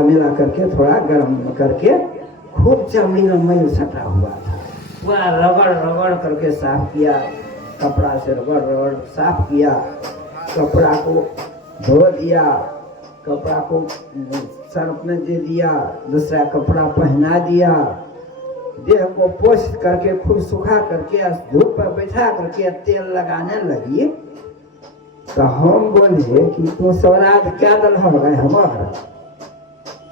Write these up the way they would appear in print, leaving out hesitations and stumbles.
मिला करके थोड़ा गर्म करके खूब चमड़ी में मैल सटा हुआ था, वह रगड़ रगड़ करके साफ किया, कपड़ा से रगड़ रगड़ साफ किया, कपड़ा को धो दिया, कपड़ा को सर्फ में दे दिया, दूसरा कपड़ा पहना दिया, देह को पोष करके खूब सुखा करके धूप पर बैठा करके तेल लगाने लगी। तो हम बोले कि तू श्राद्ध क्या दल हो गए हमार,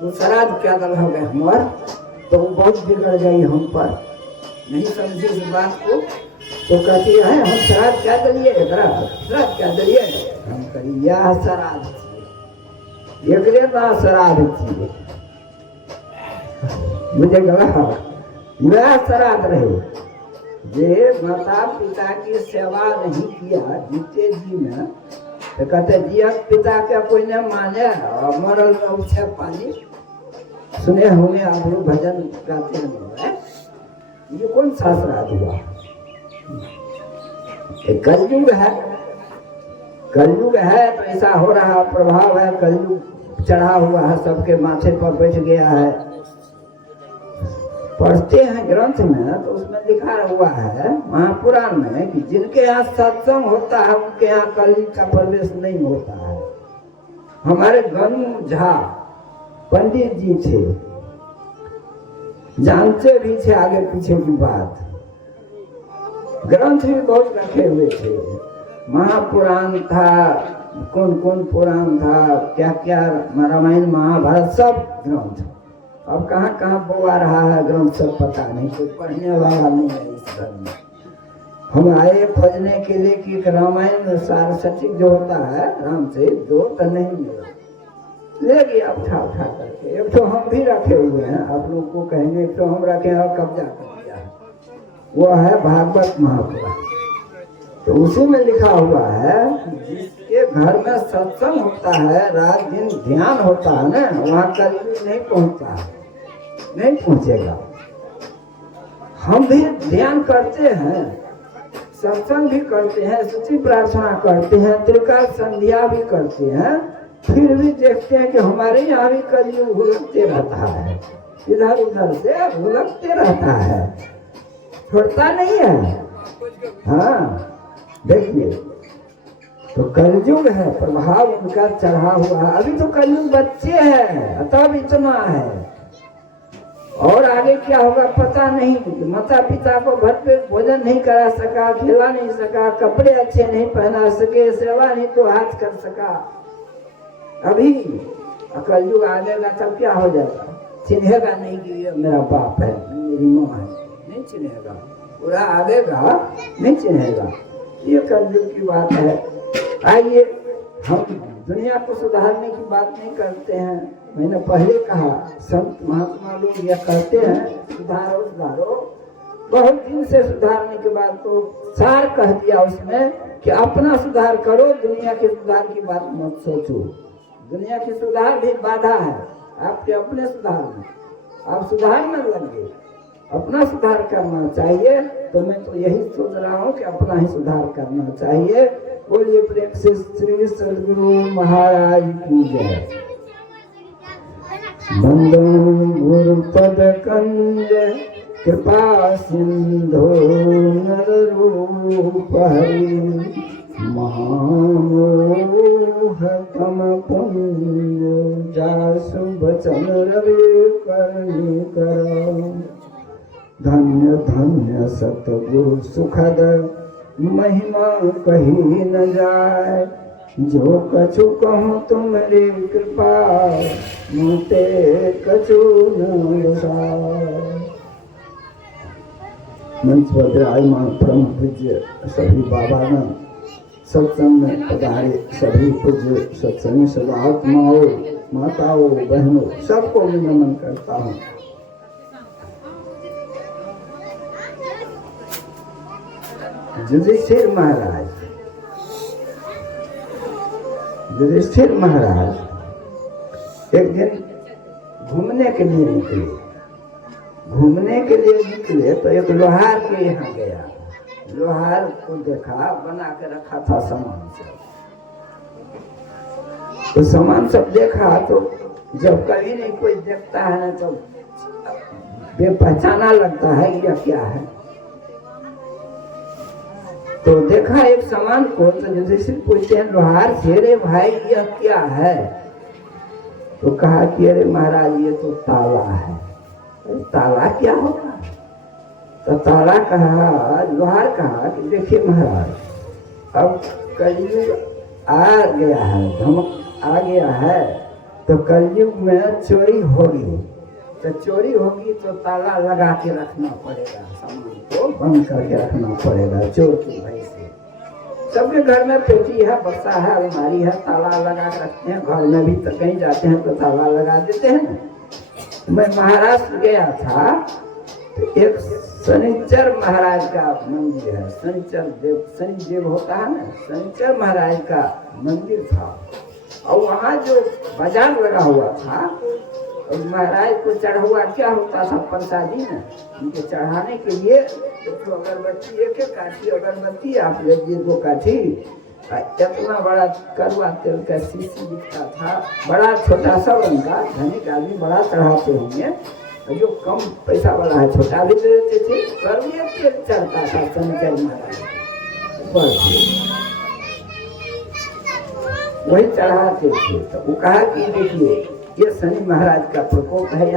तू श्राद्ध क्या दल हो गए हमार। तो वो बहुत बिगड़ गई हम पर, नहीं समझी इस बात को। तो कहती है हम श्राद्ध क्या दलिए, श्राद्ध क्या दलिए, हम कही यह श्राद्ध थी, एकरे ना श्राद्ध थी, मुझे गला वह श्राद्ध रहे जे माता पिता की सेवा नहीं किया जीते जी में। तो कहते जिया पिता के कोई ने माने और मरल में उछे पानी। सुने होंगे आप लोग भजन गाते हैं, ये कौन सा श्राद्ध हुआ। कलयुग है, कलयुग है तो ऐसा हो रहा प्रभाव है, कलयुग चढ़ा हुआ है सबके माथे पर बैठ गया है। पढ़ते हैं ग्रंथ में तो उसमें लिखा हुआ है महापुराण में कि जिनके यहाँ सत्संग होता है उनके यहाँ कलयुग का प्रवेश नहीं होता है। हमारे गनु झा पंडित जी थे, जानते भी थे आगे पीछे की बात, ग्रंथ भी बहुत रखे हुए थे, महापुराण था, कौन कौन पुराण था, क्या क्या रामायण महाभारत सब ग्रंथ। अब कहाँ कहाँ बोआ रहा है ग्रंथ सब पता नहीं, कोई पढ़ने वाला नहीं है इस घर में। हम आए खोजने के लिए कि रामायण में सार सटीक जो होता है राम से दो तो नहीं मिला, ले गया उठा उठा करके। एक तो हम भी रखे हुए हैं, आप लोगों को कहेंगे, एक तो हम रखे और कब्जा कर दिया है, वो है भागवत महापुराण। तो उसी में लिखा हुआ है जिसके घर में सत्संग होता है, रात दिन ध्यान होता है ना, वहाँ कलयुग नहीं पहुँचता, नहीं पहुँचेगा। हम भी ध्यान करते हैं, सत्संग भी करते हैं, स्तुति प्रार्थना करते हैं, त्रिकाल संध्या भी करते हैं, फिर भी देखते हैं कि हमारे यहाँ भी कलयुग भुलकते रहता है, इधर उधर से भुलकते रहता है, छोड़ता नहीं है। हाँ देखिए, तो कलयुग है, प्रभाव उनका चढ़ा हुआ है। अभी तो कलयुग बच्चे हैं, तब इतना है, और आगे क्या होगा पता नहीं। माता पिता को भरपेट भोजन नहीं करा सका, खिला नहीं सका, कपड़े अच्छे नहीं पहना सके, सेवा नहीं तो हाथ कर सका। अभी कलयुग आएगा तब क्या हो जाएगा, चिन्हेगा नहीं कि ये मेरा बाप है, मेरी माँ है, नहीं चिन्हेगा, पूरा आवेगा नहीं चिन्हेगा। ये कलयुग की बात है। आइए, हम दुनिया को सुधारने की बात नहीं करते हैं। मैंने पहले कहा संत महात्मा लोग यह कहते हैं सुधारो सुधारो, बहुत दिन से सुधारने के बाद तो सार कह दिया उसमें कि अपना सुधार करो, दुनिया के सुधार की बात मत सोचो। दुनिया की सुधार भी बाधा है आपके अपने सुधार में, आप सुधार में लगे, अपना सुधार करना चाहिए। तो मैं तो यही सोच रहा हूँ कि अपना ही सुधार करना चाहिए। बोलिए प्रेम से श्री सद्गुरु महाराज की जय। बंदन गुरु पद कंज कृपा सिंधु नर रूप हरि, महामोह तम पुंज जासु बचन रवि करनी करो। धन्य धन्य सतगुरु सुखद महिमा कही न जाए, जो कछु कहूँ तुमरी कृपा मुझे कछु न बसाए। मंच पर विराजमान परम पूज्य सभी बाबागण, सत्संग में पधारे सभी पूज्य सत्संगी सदात्माओं, माताओं, बहनों, सबको मैं नमन करता हूँ। युधिष्ठिर महाराज, युधिष्ठिर महाराज एक दिन घूमने के लिए निकले। घूमने के लिए निकले तो एक लोहार के यहाँ गया। लोहार को देखा, बना के रखा था सामान सब। तो सामान सब देखा तो जब कभी नहीं कोई देखता है ना तो बेपहचाना लगता है यह क्या है। तो देखा एक सामान को, तो जैसे पूछते हैं लोहार से, रे भाई यह क्या है? तो कहा कि अरे महाराज ये तो ताला है। ताला क्या होगा? तो ताला कहा, लोहार कहा कि देखिए महाराज, अब कलयुग आ गया है, धमक आ गया है, तो कलयुग में चोरी होगी, तो चोरी होगी तो ताला लगा के रखना पड़ेगा, सामान को बंद करके रखना पड़ेगा चोर की भय से। सबके घर में पेटी है, बक्सा है, अलमारी है, ताला लगा के रखते हैं। घर में भी तो कहीं जाते हैं तो ताला लगा देते हैं। मैं महाराष्ट्र गया था, तो एक शनिचर महाराज का मंदिर है, शनिचर देव, शनि देव होता है ना, शनिचर महाराज का मंदिर था। और वहाँ जो बाजार लगा हुआ था, और महाराज को चढ़ा हुआ क्या होता था, प्रसादी में उनके चढ़ाने के लिए तो अगरबत्ती, एक एक काठी अगरबत्ती आप लीजिए, 2 काठी, इतना बड़ा कड़वा तेल का शीशी दिखता था, बड़ा छोटा सा उनका, धनिक आदमी बड़ा चढ़ाते होंगे, जो कम पैसा वाला है छोटा भी दे देते थे। कड़वे तेल चढ़ता था शनिचर महाराज ऊपर, वही चढ़ाते थे। तो वो कहा कि देखिए ये शनि महाराज का प्रकोप है,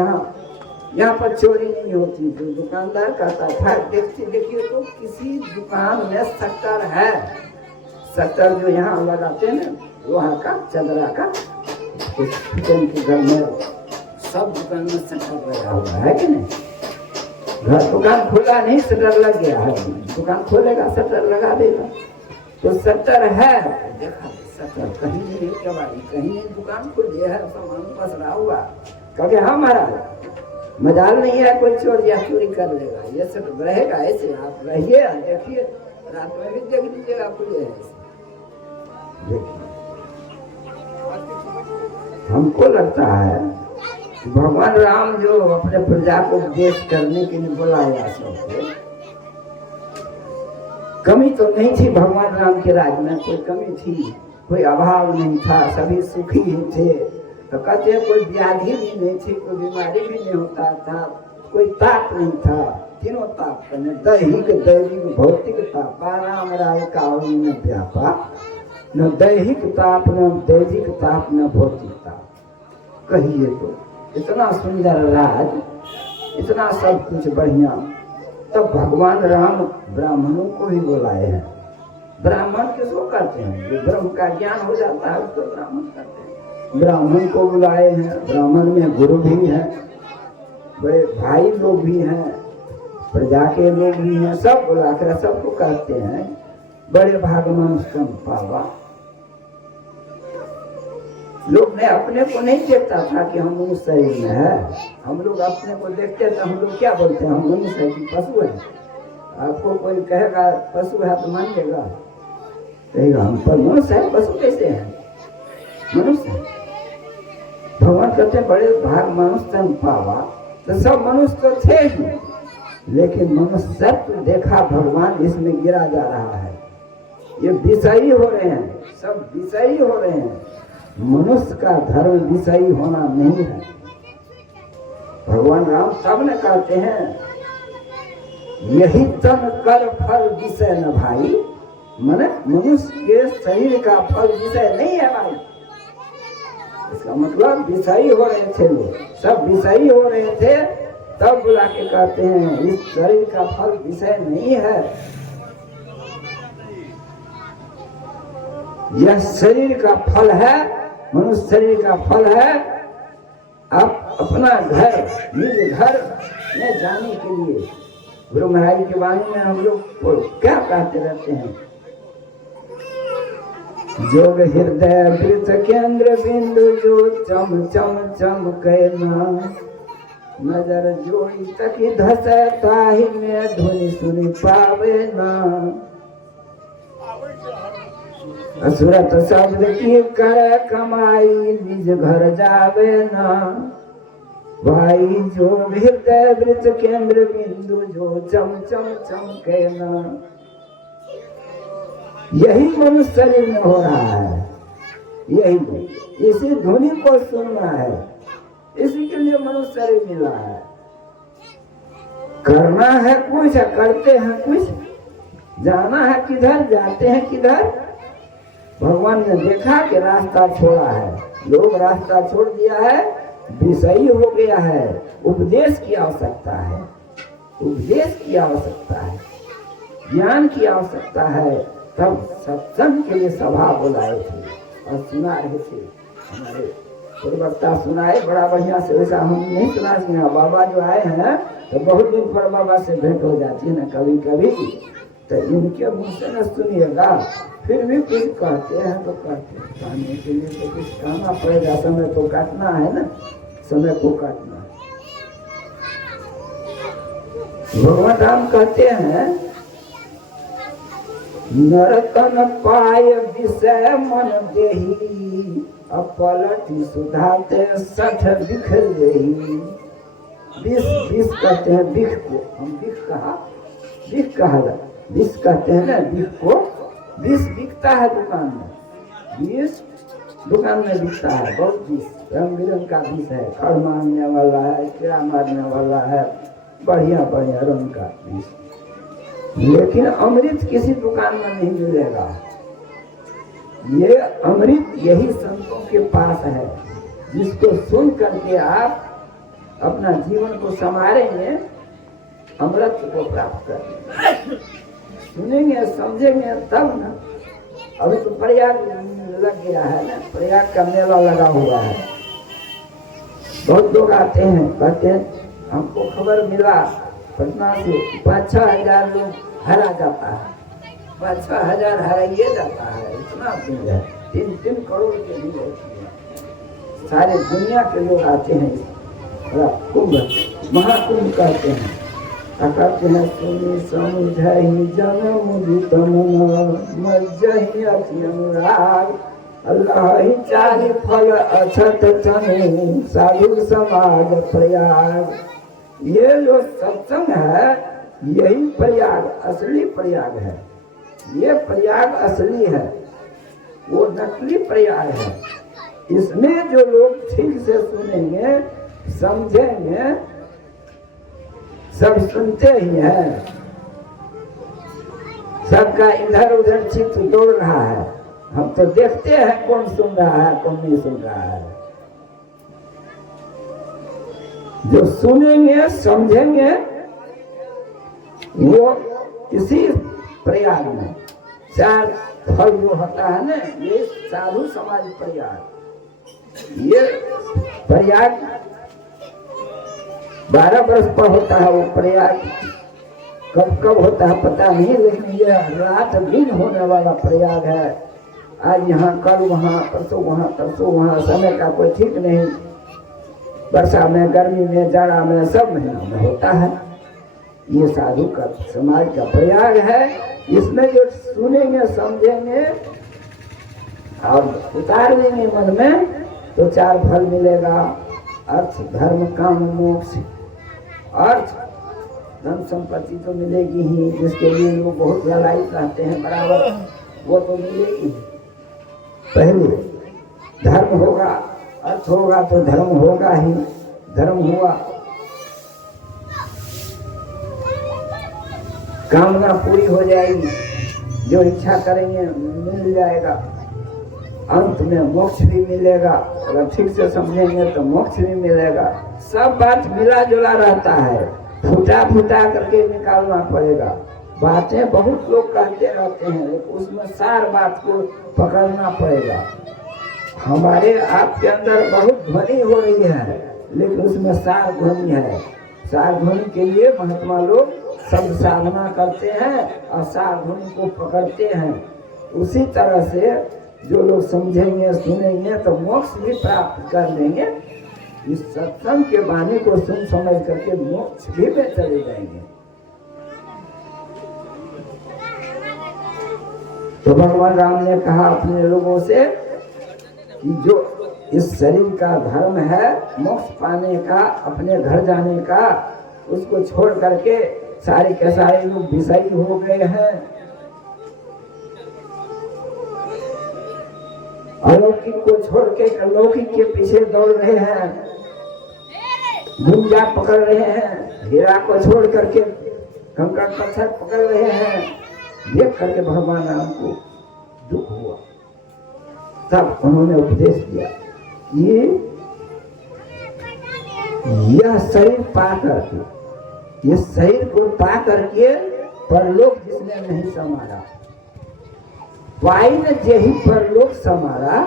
यहाँ पर चोरी नहीं होती। जो दुकानदार कहता था, देखिए तो किसी दुकान में शटर है, शटर जो यहाँ लगाते हैं ना, लोहा का, चदरा का, किचन के घर में सब दुकान में शटर लगा हुआ है कि नहीं? घर दुकान खोला नहीं, शटर लग गया है, दुकान खोलेगा शटर लगा देगा। तो शटर है, देखा शटर कहीं नहीं, कबाड़ी कहीं नहीं, दुकान खुली है, सामान पसरा हुआ। क्योंकि हाँ महाराज मजाल नहीं है कोई चोर या चोरी कर लेगा, ये सब रहेगा ऐसे। आप रहिए, देखिए, रात में भी देख लीजिएगा खुले है। देखिए हमको लगता है भगवान राम जो अपने प्रजा को उपदेश करने के लिए बुलाया, सबको कमी तो नहीं थी भगवान राम के राज में, कोई कमी थी, कोई अभाव नहीं था, सभी सुखी ही थे। तो कहते हैं कोई व्याधि भी नहीं थी, कोई बीमारी भी नहीं होता था, कोई ताप नहीं था। तीनों ताप करने, दैहिक, दैविक, भौतिक ताप, राम राय का न व्यापा, न दैहिक ताप, न दैविक ताप, न भौतिक ताप। कहिए तो इतना सुंदर राज, इतना सब कुछ बढ़िया। तब भगवान राम ब्राह्मणों को ही बुलाए हैं। ब्राह्मण किसको कहते हैं? जो ब्रह्म का ज्ञान हो जाता है उसको ब्राह्मण कहते हैं। ब्राह्मण को बुलाए हैं। ब्राह्मण में गुरु भी हैं, बड़े भाई लोग भी हैं, प्रजा के लोग भी हैं, सब बुलाकर सबको कहते हैं बड़े भागमान स्तम पावा। लोग ने अपने को नहीं देखता था कि हम मनुष्य शरीर में है। हम लोग अपने को देखते तो हम लोग क्या बोलते हैं, हम मनुष्य है कि पशु है। आपको कोई कहेगा पशु है तो मान लेगा, कहेगा हम पर मनुष्य है, पशु कैसे है? मनुष्य है। भगवान कहते बड़े भाग मनुष्य पावा। तो सब मनुष्य तो थे ही, लेकिन मनुष्यत्व देखा भगवान इसमें गिरा जा रहा है। ये विषयी हो रहे हैं, सब विषयी हो रहे हैं। मनुष्य का धर्म विषयी होना नहीं है। भगवान राम सब ने कहते हैं यही तन कर फल विषय न भाई, माने मनुष्य के शरीर का फल विषय नहीं है भाई। इसका मतलब विषयी हो रहे थे लोग, सब विषयी हो रहे थे, तब बुला के कहते हैं इस शरीर का फल विषय नहीं है। यह शरीर का फल है, मनुष्य शरीर का फल है। आप अपना घर, निज घर में जाने के लिए गुरु महाराज के बारे में हम लोग को क्या कहते रहते हैं? जोग हृदय वृत केंद्र बिंदु जो चम चम चम कहना, नजर जोड़ी तकी धसे ताहि में धुनि सुनि पावे ना। असुरत शब्द की कर कमाई निज घर जावे ना। भाई जो हृदय वृत केंद्र बिंदु जो चम चम चम कहना। यही मनुष्य शरीर में हो रहा है, यही इसी धुनी को सुनना है। इसी के लिए मनुष्य शरीर मिला है। करना है कुछ, करते हैं कुछ, जाना है किधर, जाते हैं किधर। भगवान ने देखा कि रास्ता छोड़ा है, लोग रास्ता छोड़ दिया है, विषयी हो गया है। उपदेश की आवश्यकता है, उपदेश की आवश्यकता है, ज्ञान की आवश्यकता है। तब सत्संग के लिए सभा बुलाए थे और सुना रहे थे। हमारे प्रवक्ता सुनाए बड़ा बढ़िया से, वैसा हम नहीं सुना सके। बाबा जो आए हैं तो बहुत दिन पर बाबा से भेंट हो जाती है ना कभी कभी, तो इनके मुँह से न सुनिएगा। फिर भी कुछ कहते हैं तो कहते हैं, कहने के लिए तो कुछ कहना पड़ेगा, समय को काटना है ना, समय को काटना है। भगवान राम कहते हैं, नरतन पाय विषय मन देही, अपलटी सुधाते सठ बिख देही। विष कहते हैं बिख को, हम बिख कहा विष कहते हैं ना बिख को। विष बिकता है दुकान में, विष दुकान में बिकता है, बहुत विष, रंग बिरंग का विष है, खड़ मारने वाला है, कीड़ा मारने वाला है, बढ़िया बढ़िया रंग का विष। लेकिन अमृत किसी दुकान में नहीं मिलेगा। ये अमृत यही संतों के पास है, जिसको सुन करके आप अपना जीवन को संवारेंगे, अमृत को प्राप्त करेंगे। सुनेंगे समझेंगे तब ना। अभी तो प्रयाग लग गया है ना, प्रयाग का मेला लगा हुआ है। बहुत लोग आते हैं, कहते हैं हमको खबर मिला पटना से 5-6 हजार लोग हरा जाता है, 5-6 हजार हराइए जाता है। इतना भीड़ है, 3-3 करोड़ के भीड़ होती है। सारे दुनिया के लोग आते हैं, कुंभ महाकुंभ कहते हैं। कहते हैं सुनी समझहि जनम तन मज्जहि अति अनुराग, अल्लाह ही चारि फल अछत तनु साधु समाज प्रयाग। ये जो सत्संग है यही प्रयाग, असली प्रयाग है। ये प्रयाग असली है, वो नकली प्रयाग है। इसमें जो लोग ठीक से सुनेंगे समझेंगे, सब सुनते ही हैं, सबका इधर उधर चित्त दौड़ रहा है। हम तो देखते हैं कौन सुन रहा है कौन नहीं सुन रहा है। जो सुनेंगे समझेंगे वो इसी प्रयाग में 4 फल जो होता है ना, ये साधु समाज प्रयाग। ये प्रयाग 12 वर्ष पर होता है। वो प्रयाग कब कब होता है पता नहीं, लेकिन ये रात दिन होने वाला प्रयाग है। आज यहाँ कल वहाँ, परसों वहाँ, परसों वहाँ, समय का कोई ठीक नहीं। वर्षा में, गर्मी में, जाड़ा में, सब महीनों में होता है। ये साधु का समाज का प्रयाग है। इसमें जो सुनेंगे समझेंगे और उतार देंगे मन में तो 4 फल मिलेगा। अर्थ धर्म काम मोक्ष। अर्थ धन संपत्ति तो मिलेगी ही, जिसके लिए लोग बहुत लड़ाई करते हैं बराबर, वो तो मिलेगी। पहले धर्म होगा, अर्थ होगा तो धर्म होगा ही। धर्म हुआ, कामना पूरी हो जाएगी, जो इच्छा करेंगे मिल जाएगा। अंत में मोक्ष भी मिलेगा, अगर ठीक से समझेंगे तो मोक्ष भी मिलेगा। सब बात मिला जुला रहता है, फूटा फूटा करके निकालना पड़ेगा। बातें बहुत लोग कहते रहते हैं, लेकिन उसमें सार बात को पकड़ना पड़ेगा। हमारे आपके अंदर बहुत ध्वनि हो रही है, लेकिन उसमें सार ध्वनि है। सार ध्वनि के लिए महात्मा लोग शब्द साधना करते हैं और सार ध्वनि को पकड़ते हैं। उसी तरह से जो लोग समझेंगे सुनेंगे तो मोक्ष भी प्राप्त कर लेंगे। इस सत्संग के वाणी को सुन समझ करके मोक्ष भी में चले जाएंगे। तो भगवान राम ने कहा अपने लोगों से कि जो इस शरीर का धर्म है मोक्ष पाने का, अपने घर जाने का, उसको छोड़ करके सारे के सारे लोग विषयी हो गए हैं, अलौकिक को छोड़ के अलौकिक के पीछे दौड़ रहे हैं। गुंजा पकड़ रहे हैं, हीरा को छोड़ करके कंकड़ पत्थर पकड़ रहे हैं। देख करके भगवान राम को दुख हुआ। तब उन्होंने उपदेश दिया कि यह शरीर पा करके, इस शरीर को पा करके परलोक जिसने नहीं समारा, पाई न जेहि परलोक समारा।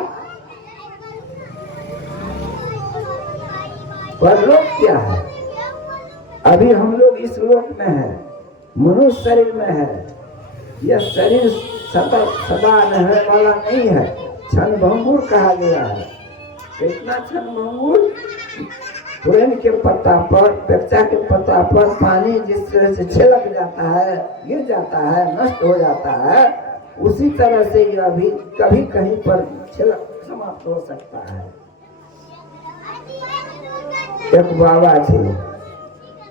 परलोक क्या है? अभी हम लोग इस लोक में है, मनुष्य शरीर में है। यह शरीर सदा रहने वाला नहीं है, क्षण भंगुर कहा गया है। कितना क्षण भंगुर? पुरेन के पत्ता पर, पेक्षा के पत्ता पर पानी जिस तरह से छिलक जाता है, गिर जाता है, नष्ट हो जाता है, उसी तरह से यह भी कभी कहीं पर छिलक समाप्त हो सकता है। एक बाबा थे,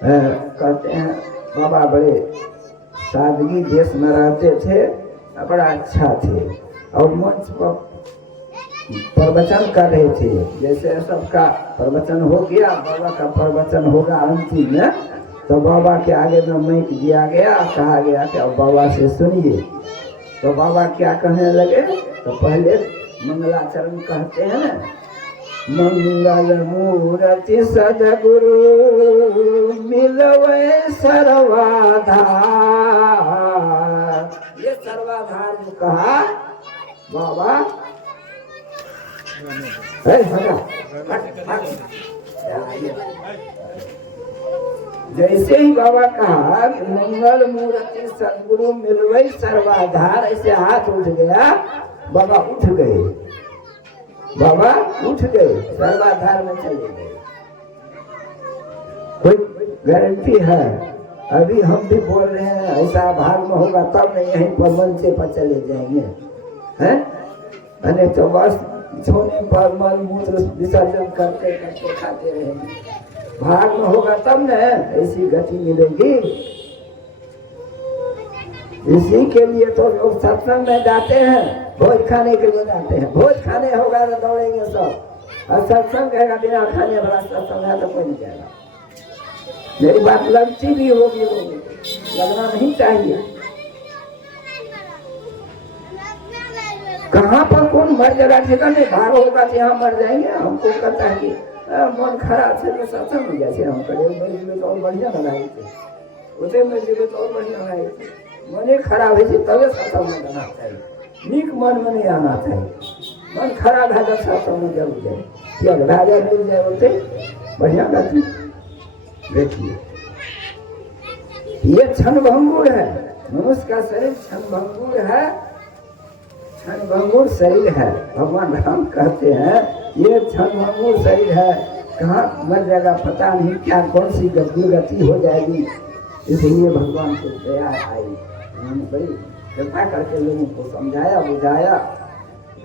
कहते हैं बाबा बड़े सादगी देश में रहते थे, बड़ा अच्छा थे और मंच पर प्रवचन कर रहे थे। जैसे सबका प्रवचन हो गया, बाबा का प्रवचन होगा अंतिम में, तो बाबा के आगे में माइक दिया गया, कहा गया कि अब बाबा से सुनिए। तो बाबा क्या कहने लगे? तो पहले मंगलाचरण कहते हैं ना, मंगल मूर्ति सदगुरु मिलवे सर्वाधार। ये सर्वाधार जो कहा बाबा, जैसे ही बाबा कहा कि मंगल मूर्ति सदगुरु मिलवे सर्वाधार, ऐसे हाथ उठ गया, बाबा उठ गए, बाबा उठ गए, सर्वाधार में चले गए। कोई गारंटी है? अभी हम भी बोल रहे हैं ऐसा भाग में होगा तब नहीं, यहीं पर मंचे पर चले जाएंगे, हैं? अरे तो बस सोने पर मल मूत्र विसर्जन करते करते खाते रहेंगे। भाग में होगा तब न ऐसी गति मिलेगी। इसी के लिए तो लोग सत्संग में जाते हैं, भोज खाने के लिए जाते हैं। भोज खाने होगा तो दौड़ेंगे सब, और सत्संग कहेगा बिना खाने वाला सत्संग है तो कोई नहीं जाएगा। मेरी बात लगती भी होगी, लगना नहीं चाहिए। कहाँ पर कौन मर जाएगा ठिकाना नहीं, भाग होगा तो यहाँ मर जाएंगे। हमको कहता है कि मन खराब से तो सत्संग में जैसे हम करे, मेरे जीवन तो और बढ़िया लगाए थे, उसे मेरे जीवन तो और बढ़िया लगाए थे। मने खराब है तबे सत्संग में जाना चाहिए, नीक मन में नहीं आना चाहिए। मन खराब है तो सत्संग में जरूर जाए, क्या राजा मिल जाए बोलते बढ़िया गति। देखिए ये क्षण भंगुर है, मनुष्य का शरीर क्षण भंगुर है, क्षण भंगुर शरीर है। भगवान राम कहते हैं ये क्षण भंगुर शरीर है, कहाँ मर जाएगा पता नहीं, क्या कौन सी दुर्गति हो जाएगी। इसलिए भगवान को दया आई, उन्होंने बड़ी कृपा करके लोगों को समझाया बुझाया,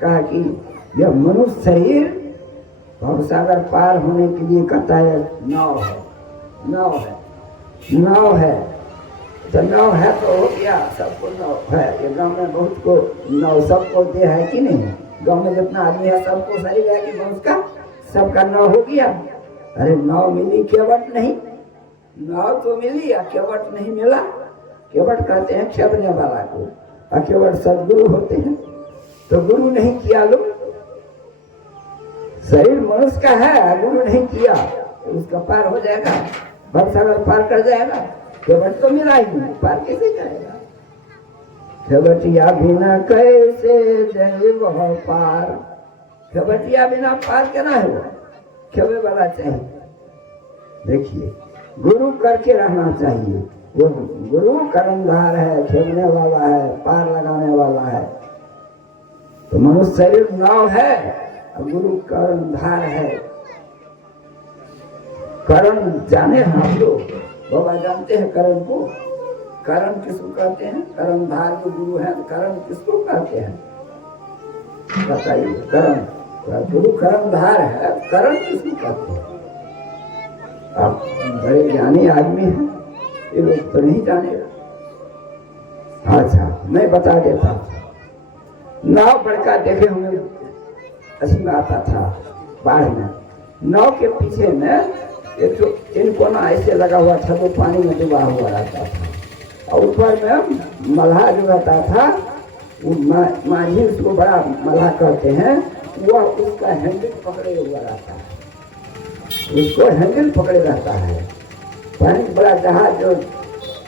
कहा कि यह मनुष्य शरीर भवसागर पार होने के लिए कहता है नाव है, नाव है, नाव है। तो नाव है तो हो गया, सबको नाव है। ये गांव में बहुत को नाव सबको दे है कि नहीं? गांव में जितना आदमी है सबको शरीर है कि बहुत का सबका नाव हो गया। अरे नाव मिली केवट नहीं, नाव तो मिली या केवट नहीं मिला। केवट कहते हैं खेबने वाला को, और केवट सदगुरु होते हैं। तो गुरु नहीं किया लोग, शरीर मनुष्य का है, गुरु नहीं किया तो उसका पार हो जाएगा, भवसागर पार कर जाएगा। केवट तो मिला ही नहीं, पार कैसे जाएगा? केवटिया बिना कैसे जाए वह पार, केवटिया बिना पार केना है? खेवे वाला चाहिए। देखिए गुरु करके रहना चाहिए। वो गुरु कर्मधार है, खेलने वाला है, पार लगाने वाला है। तो मनुष्य शरीर नाव है और गुरु कर्मधार है। कर्म जाने हम लोग, बाबा जानते हैं कर्म को। कर्म किसको कहते हैं? कर्मधार जो गुरु है, कर्म किसको कहते हैं बताइए? कर्म, गुरु कर्मधार है, कर्म किसको कहते हैं? आप बड़े ज्ञानी आदमी हैं, ये लोग तो नहीं जानेगा। अच्छा मैं बता देता हूँ। नाव बड़का देखे हुए असली आता था बाढ़ में, नाव के पीछे में एक तो इनको ना ऐसे लगा हुआ था तो पानी में डूबा हुआ रहता था, और ऊपर में मल्हा जो रहता था, वो माझी उसको बड़ा मल्हा कहते हैं, वह उसका हैंडल पकड़े हुआ रहता है, उसको हैंडल पकड़े रहता है। पानी बड़ा जहाज जो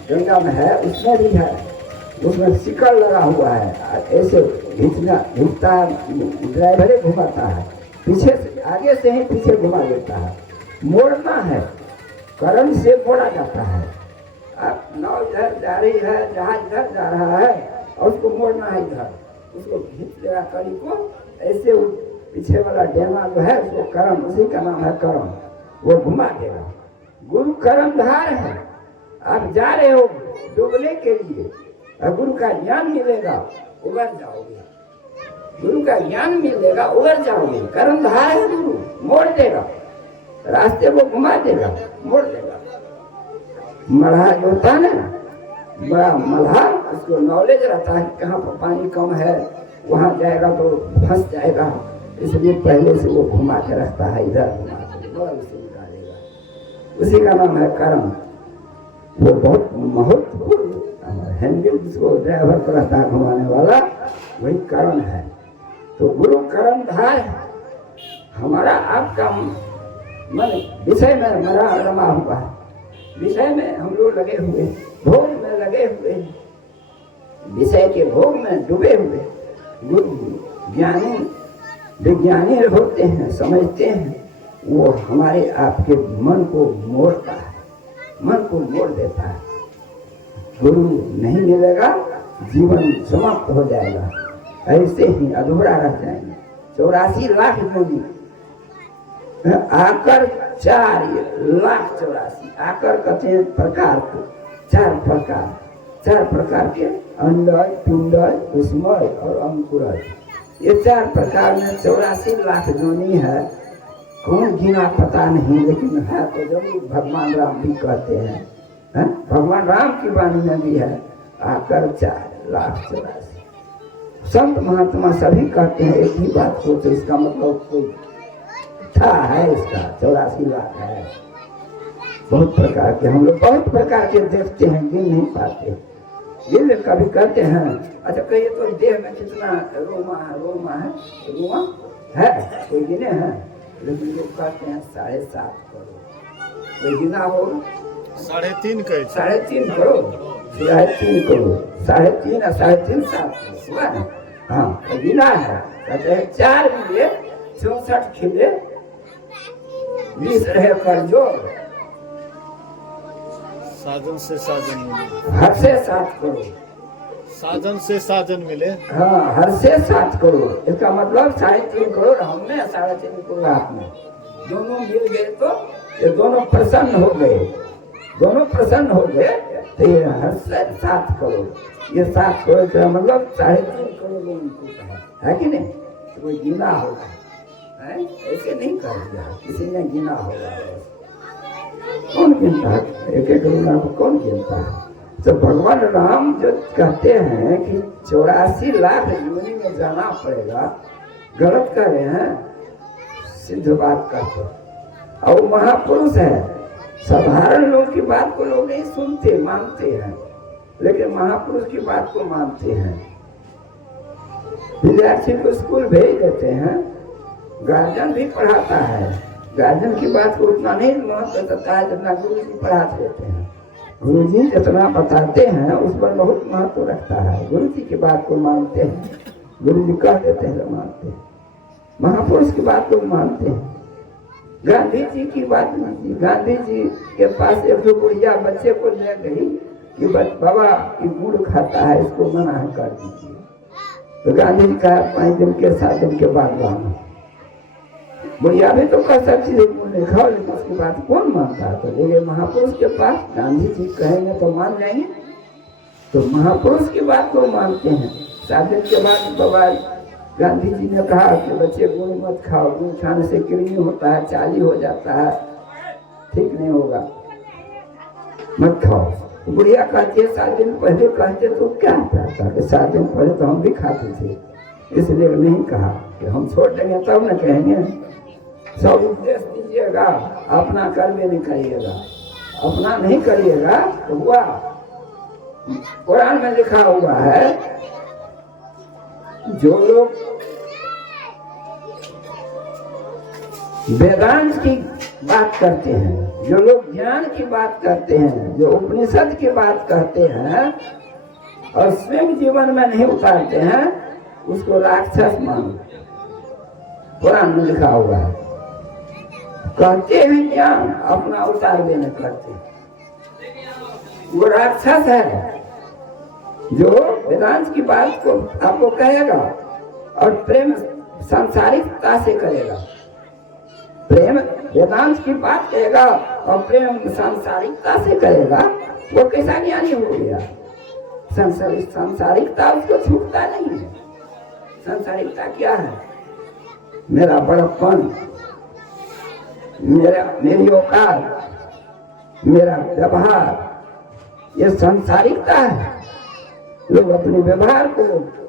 गंगा में है उसमें भी है, उसमें सिकड़ लगा हुआ है, ऐसे घिसता ड्राइवर ही घुमाता है, पीछे से आगे से ही पीछे घुमा देता है। मोड़ना है, करंट से मोड़ा जाता है। आप नाव इधर जा रही है, जहाज इधर जा रहा है और उसको मोड़ना है इधर, उसको खींच देगा कड़ी को, ऐसे वो पीछे वाला डेमा जो है उसको करम, उसी का नाम है करम, वो घुमा देगा। गुरु करम धार है, आप जा रहे हो डूबने के लिए, और गुरु का ज्ञान मिलेगा उबर जाओगे, गुरु का ज्ञान मिलेगा उबर जाओगे। कर्म धार है, गुरु मोड़ देगा, रास्ते को घुमा देगा, मोड़ देगा। मल्हा जो होता है ना, बड़ा मल्हा, उसको नॉलेज रहता है कि कहाँ पर पानी कम है, वहाँ जाएगा तो फंस जाएगा, इसलिए पहले से वो घुमा के रखता है, इधर घुमा के उसे निकालेगा, उसी का नाम है कर्म। वो बहुत महत्वपूर्ण हैंडल जिसको ड्राइवर पर रहता है घुमाने वाला, वही कर्म है। तो गुरु कर्म धार है। हमारा आपका मन विषय में मरा रमा हुआ है, विषय में हम लोग लगे हुए, भोग में लगे हुए, विषय के भोग में डूबे हुए। गुरु ज्ञानी विज्ञानी होते हैं, समझते हैं, वो हमारे आपके मन को मोड़ता है, मन को मोड़ देता है। गुरु नहीं मिलेगा, जीवन समाप्त हो जाएगा, ऐसे ही अधूरा रह जाएंगे। 84 लाख योनि आकर 4,84,000 आकर कहते हैं प्रकार को, 4 प्रकार के अंडज, पिंडज, कुसुमज और अंकुरज, ये 4 प्रकार में 84 लाख योनि है। कौन गिना पता नहीं, लेकिन है तो जरूर भगवान राम भी कहते हैं, भगवान राम की वाणी में भी है, आकर 4,84,000। संत महात्मा सभी कहते हैं एक ही बात को, तो इसका मतलब कोई था है, इसका 84 लाख है। बहुत प्रकार के हम लोग बहुत प्रकार के देखते हैं, गिन नहीं पाते। गिन कभी कहते हैं, अच्छा कहिए तो देह में कितना रोमा है, रोमा है कोई गिने हैं, लेकिन लोग कहते हैं 7.5 करोड़, कोई गिना हो 3.5 करोड़, 3.5 करोड़, 3.5 करोड़, 3.5 और 3.5 7 हुआ है। हाँ गिना है, कहते हैं 4 मिले 64 खिले 20 रहे कर जोड़, साधन से साधन मिले, हर से 7 करोड़, साधन से साधन मिले। हाँ हर से 7 करोड़, इसका मतलब 3.5 करोड़ हमने, 3.5 करोड़ आपने, दोनों मिल गए तो ये दोनों प्रसन्न हो गए, दोनों प्रसन्न हो गए, तो ये हर से 7 करोड़, ये 7 करोड़ का मतलब 3.5 करोड़ उनको है कि नहीं? तो कोई गिना होगा, ऐसे नहीं कर दिया, किसी ने गिना होगा। कौन गिनता है? एक करोड़ को कौन गिनता है? तो भगवान राम जो कहते हैं कि 84 लाख योनि में जाना पड़ेगा, गलत कर रहे हैं, सिद्ध बात कहते हैं। और महापुरुष है, साधारण लोग की बात को लोग नहीं सुनते, मानते हैं, लेकिन महापुरुष की बात को मानते हैं। विद्यार्थी को स्कूल भेज देते हैं, गार्जियन भी पढ़ाता है, गार्जियन की बात को उतना नहीं महत्व देता है जितना गुरु जी पढ़ा देते हैं। गुरु जी जितना बताते हैं उस पर बहुत महत्व रखता है, गुरु जी की बात को मानते हैं, गुरु जी कह देते हैं तो मानते हैं, महापुरुष की बात को मानते हैं। गांधी जी की बात मानती, गांधी जी के पास एक दो बुढ़िया बच्चे को ले गई कि बाबा की गुड़ खाता है, इसको मना कर दीजिए। तो गांधी जी कहा 5 दिन के 7 दिन के बाद लाना। बुढ़िया भी तो कर सकती है, नहीं खाओ, लेकिन उसकी बात कौन मानता है? तो लेके महापुरुष के पास, गांधी जी कहेंगे तो मान जाएंगे, तो महापुरुष की बात को मानते हैं। 7 दिन के बाद बाबा गांधी जी ने कहा कि बच्चे गुड़ मत खाओ, गुड़ खाने से कृमि होता है, चाली हो जाता है, ठीक नहीं होगा, मत खाओ। तो बुढ़िया कहती है 7 दिन पहले कहते तो क्या था, 7 दिन पहले तो हम भी खाते थे, इसलिए नहीं कहा कि हम छोड़ देंगे तब न कहेंगे। सब उपदेश दीजिए करिएगा, अपना कर्म नहीं करिएगा, अपना नहीं करिएगा तो हुआ। कुरान में लिखा हुआ है, जो लोग वेदांत की बात करते हैं, जो लोग ज्ञान की बात करते हैं, जो उपनिषद की बात करते हैं और स्वयं जीवन में नहीं उतारते हैं, उसको राक्षस मानो। कुरान में लिखा हुआ है। कहते हैं ज्ञान, अपना उतारवे नहीं करते, वो राक्षस है। जो वेदांत की बात को आपको कहेगा और प्रेम सांसारिकता से करेगा, प्रेम वेदांत की बात कहेगा और प्रेम सांसारिकता से करेगा, वो कैसा ज्ञानी हो गया? सांसारिकता उसको छूटता नहीं है। सांसारिकता क्या है? मेरा बड़प्पन, मेरी औकात, मेरा व्यवहार, ये सांसारिकता है। लोग अपने व्यवहार को,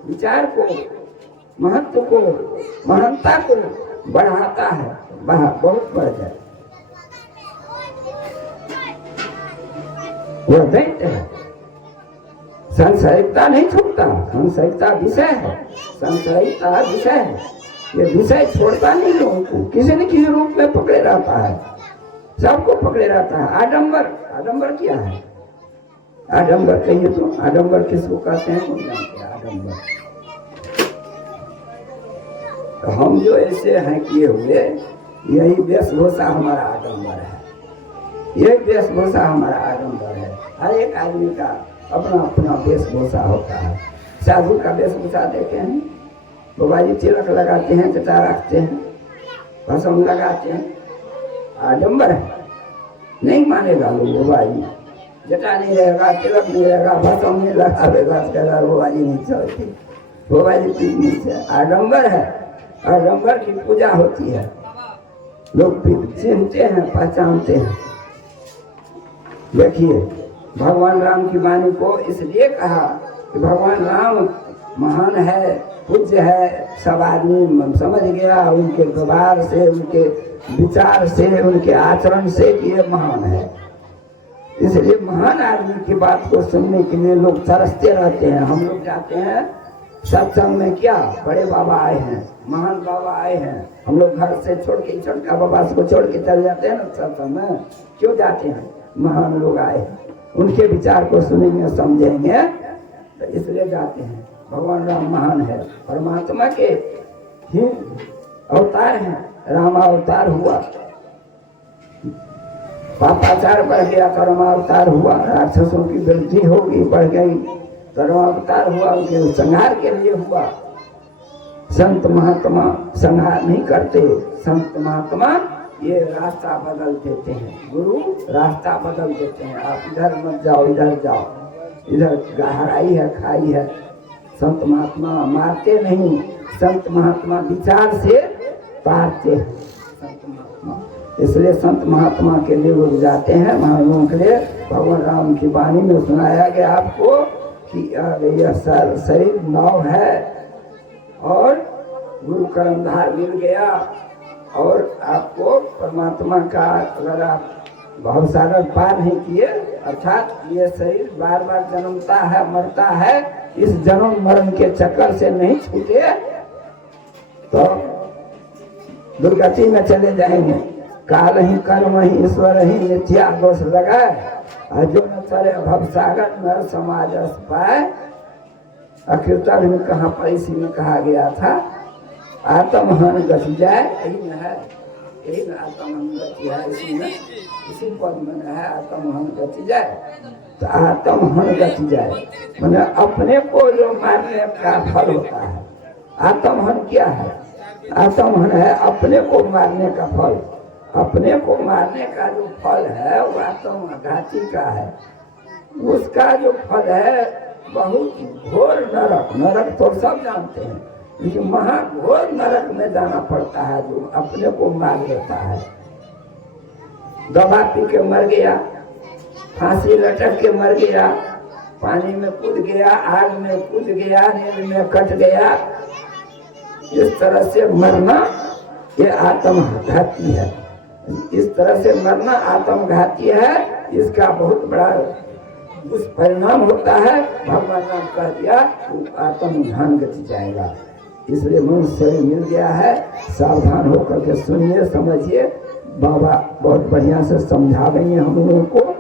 विचार को, महत्व को, महानता को बढ़ाता है, बहुत बढ़ जाए, वह दैत्य है। सांसारिकता नहीं छूटता, सांसारिकता विषय है, सांसारिकता विषय है। ये विषय छोड़ता नहीं लोगों को, किसी न किसी रूप में पकड़े रहता है, सबको पकड़े रहता है। आडंबर, आडंबर क्या है? आडंबर कहिए तो, आडंबर किसको कहते हैं? कौन जानते हैं आडंबर? तो हम जो ऐसे हैं किए हुए, यही वेशभूषा हमारा आडंबर है, यही वेशभूषा हमारा आडंबर है। हर एक आदमी का अपना अपना वेशभूषा होता है। साधु का वेशभूषा देखे हैं, बाबा जी तिलक लगाते हैं, जटा रखते हैं, भस्म लगाते हैं, आडंबर है। नहीं मानेगा लोग, बाबा जी जटा नहीं रहेगा, तिलक नहीं रहेगा, भस्म नहीं लगावेगा, बाबा जी नहीं चलती, बाबा जी पीठ नहीं, आडंबर है। आडंबर की पूजा होती है, लोग चिन्हते हैं, पहचानते हैं। देखिए भगवान राम की वाणी को इसलिए कहा कि भगवान राम महान है, पूज्य है, सब आदमी समझ गया उनके व्यवहार से, उनके विचार से, उनके आचरण से कि ये महान है। इसलिए महान आदमी की बात को सुनने के लिए लोग तरसते रहते हैं। हम लोग जाते हैं सत्संग में, क्या बड़े बाबा आए हैं, महान बाबा आए हैं, हम लोग घर से छोड़ के, छोटका बाबा को छोड़ के चले जाते हैं ना सत्संग में। क्यों जाते हैं? महान लोग आए हैं, उनके विचार को सुनेंगे, समझेंगे, तो इसलिए जाते हैं। भगवान राम महान है, परमात्मा के ही अवतार हैं। राम अवतार हुआ, पापाचार बढ़ गया, कर्मावतार हुआ, राक्षसों की वृद्धि होगी, बढ़ गई, कर्मावतार हुआ, उनके संहार के लिए हुआ। संत महात्मा संहार नहीं करते, संत महात्मा ये रास्ता बदल देते हैं, गुरु रास्ता बदल देते हैं। आप इधर मत जाओ, इधर जाओ, इधर गहराई है, खाई है। संत महात्मा मारते नहीं, संत महात्मा विचार से पारते हैं। संत महात्मा, इसलिए संत महात्मा के लिए लोग जाते हैं, महात्माओं के लिए। भगवान राम की वाणी में सुनाया गया आपको कि यह शरीर नाव है और गुरु कर्मधार मिल गया, और आपको परमात्मा का अगर आप भवसागर पार नहीं किए, अर्थात ये शरीर बार बार जन्मता है, मरता है, इस जन्म मरण के चक्कर से नहीं छूटे तो दुर्गति में चले जाएंगे। काल ही कर्म ही ईश्वर ही मिथ्या दोष लगाए, और जो न चले भवसागर नर समाज पाए। अखिरता भी कहाँ पर इसी में कहा गया था, आत्महन गति जाए, यही में है, यही में आत्महन गति है, इसी में, इसी पद में है आत्महन गति जाए। तो आत्महन गति जाए मैंने अपने को जो मारने का फल होता है। आत्महन क्या है? आत्महन है अपने को मारने का फल। अपने को मारने का जो फल है वो आत्मघाती का है। उसका जो फल है बहुत घोर नरक, नरक तो सब जानते हैं, लेकिन महाघोर नरक में जाना पड़ता है जो अपने को मार लेता है। दवा पी के मर गया, फांसी लटक के मर गया, पानी में कूद गया, आग में कूद गया, नींद में कट गया, इस तरह से मरना ये आत्मघाती है। इस तरह से मरना आत्मघाती है। इसका बहुत बड़ा दुष्परिणाम होता है। भगवान ने कह दिया तो आत्मध्यान गति जाएगा। इसलिए मनुष्य शरीर मिल गया है, सावधान होकर के सुनिए, समझिए। बाबा बहुत बढ़िया से समझावेंगे हम लोगों को।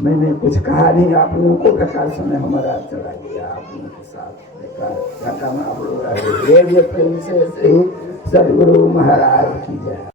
मैंने कुछ कहा नहीं आप लोगों को, बेकार समय हमारा चला गया आप लोगों के साथ, बेकार घटना आप लोग रेडियो फिल्म से सदगुरु महाराज की जय।